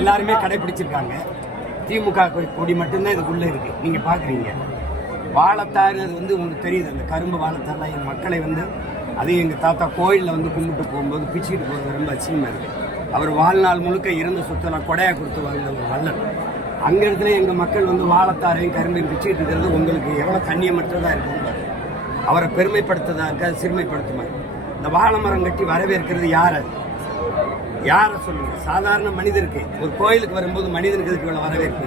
எல்லாருமே கடைபிடிச்சிருக்காங்க. திமுக கொடி மட்டும்தான் இதுக்குள்ள இருக்கு. நீங்க பாக்குறீங்க வாழைத்தாறு, அது வந்து உங்களுக்கு தெரியுது. அந்த கரும்பு வாழைத்தாறுலாம் என் மக்களை வந்து அதையும் எங்கள் தாத்தா கோயிலில் வந்து கும்பிட்டு போகும்போது பிச்சுக்கிட்டு போகிறது ரொம்ப அசிங்கமாக இருக்குது. அவர் வாழ்நாள் முழுக்க இருந்த சொத்தெல்லாம் கொடையாக கொடுத்து வாழ்ந்த ஒரு வல்லன். அங்கே இடத்துல எங்கள் மக்கள் வந்து வாழைத்தாரையும் கரும்பையும் பிச்சுக்கிட்டு இருக்கிறது உங்களுக்கு எவ்வளோ கண்ணியமற்றதாக இருக்கும். அவரை பெருமைப்படுத்துறதா இருக்கா, சிறுமைப்படுத்துமா? இந்த வாழை மரம் கட்டி வரவேற்கிறது யாரை சொல்லுங்க? சாதாரண மனிதருக்கு ஒரு கோயிலுக்கு வரும்போது மனிதனுக்கு இதுக்கு இவ்வளோ வரவேற்பு.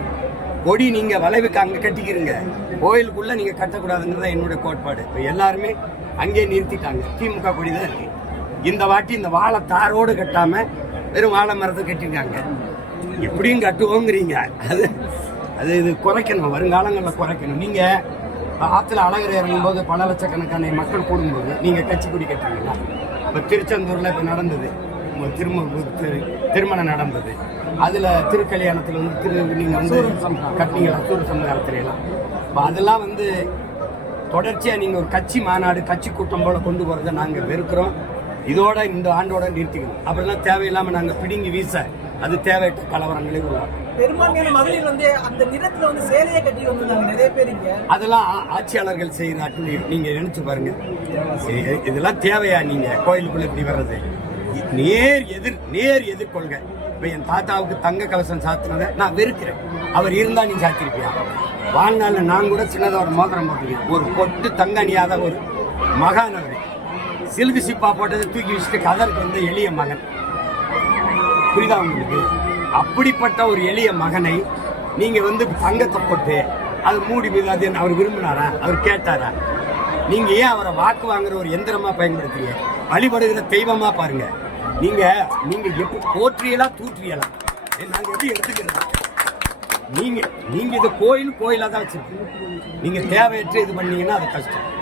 கொடி நீங்க வளைவுக்கு அங்கே கட்டிக்கிறீங்க, கோயிலுக்குள்ள நீங்க கட்டக்கூடாதுங்கிறத என்னுடைய கோட்பாடு. இப்போ எல்லாருமே அங்கே நிறுத்திட்டாங்க. திமுக கொடி தான் இருக்கு. இந்த வாட்டி இந்த வாழை தாரோடு கட்டாம வெறும் வாழை மரத்தை கட்டிருக்காங்க. எப்படியும் கட்டுவோங்கிறீங்க. அது அது இது குறைக்கணும், வருங்காலங்களில் குறைக்கணும். நீங்க ஆற்றுல அழகர் இறங்கும் போது பல லட்சக்கணக்கான மக்கள் கூடும்போது நீங்க கட்சி கொடி கட்டுறீங்களா? இப்போ திருச்செந்தூர்ல இப்போ நடந்தது, திருமணம் நடந்தது. அதில் திருக்கல்யாணத்தில் வந்து நீங்கள் வந்து கட்டினீங்களா? சூரிய சமுதாயத்திலாம் இப்போ அதெல்லாம் வந்து தொடர்ச்சியாக நீங்கள் ஒரு கட்சி மாநாடு, கட்சி கூட்டம் போல் கொண்டு போகிறத நாங்கள் வெறுக்கிறோம். இதோட இந்த ஆண்டோட நிறுத்திக்கணும். அப்படிலாம் தேவையில்லாமல் நாங்கள் பிடுங்கி வீச அது தேவையற்ற கலவரங்களே உருவாகும். பெரும்பான்மையான மகளிர் வந்து அந்த நிறத்துல வந்து சேலையை கட்டி வந்திருந்தாங்க நிறைய பேர். அதெல்லாம் ஆட்சியாளர்கள் செய்கிற அட்டுழி. நீங்க நினைச்சு பாருங்க, இதெல்லாம் தேவையா? நீங்க கோயிலுக்குள்ள இப்படி வர்றது நேர் எதிர்கொள்க. இப்ப என் தாத்தாவுக்கு தங்க கவசம் சாத்தினதை நான் வெறுக்கிறேன். அவர் இருந்தா நீ சாத்திருப்பியா? வாழ்நாள் நான் கூட சின்னதாக ஒரு மோதிரம் போட்டுருக்கேன். ஒரு பொட்டு தங்க அணியாத ஒரு மகான். அவர் சிலுக்கு சிப்பா போட்டதை தூக்கி வச்சுட்டு கதருக்கு வந்து எளிய மகன். புரியுதா உங்களுக்கு? அப்படிப்பட்ட ஒரு எளிய மகனை நீங்க வந்து தங்கத்தை போட்டு அது மூடி மீது அது அவர் விரும்பினாரா? அவர் கேட்டாரா? நீங்க ஏன் அவரை வாக்கு வாங்குற ஒரு எந்திரமா பயன்படுத்துறீங்க? வழிபடுகிற தெய்வமா பாருங்க. நீங்க எப்படி போற்றியலா தூற்றியலா நாங்க எப்படி எடுத்துக்கிறோம்? நீங்க இதை கோயிலா தான் வச்சிருக்கீங்க. நீங்க தேவையற்ற இது பண்ணீங்கன்னா அது கஷ்டம்.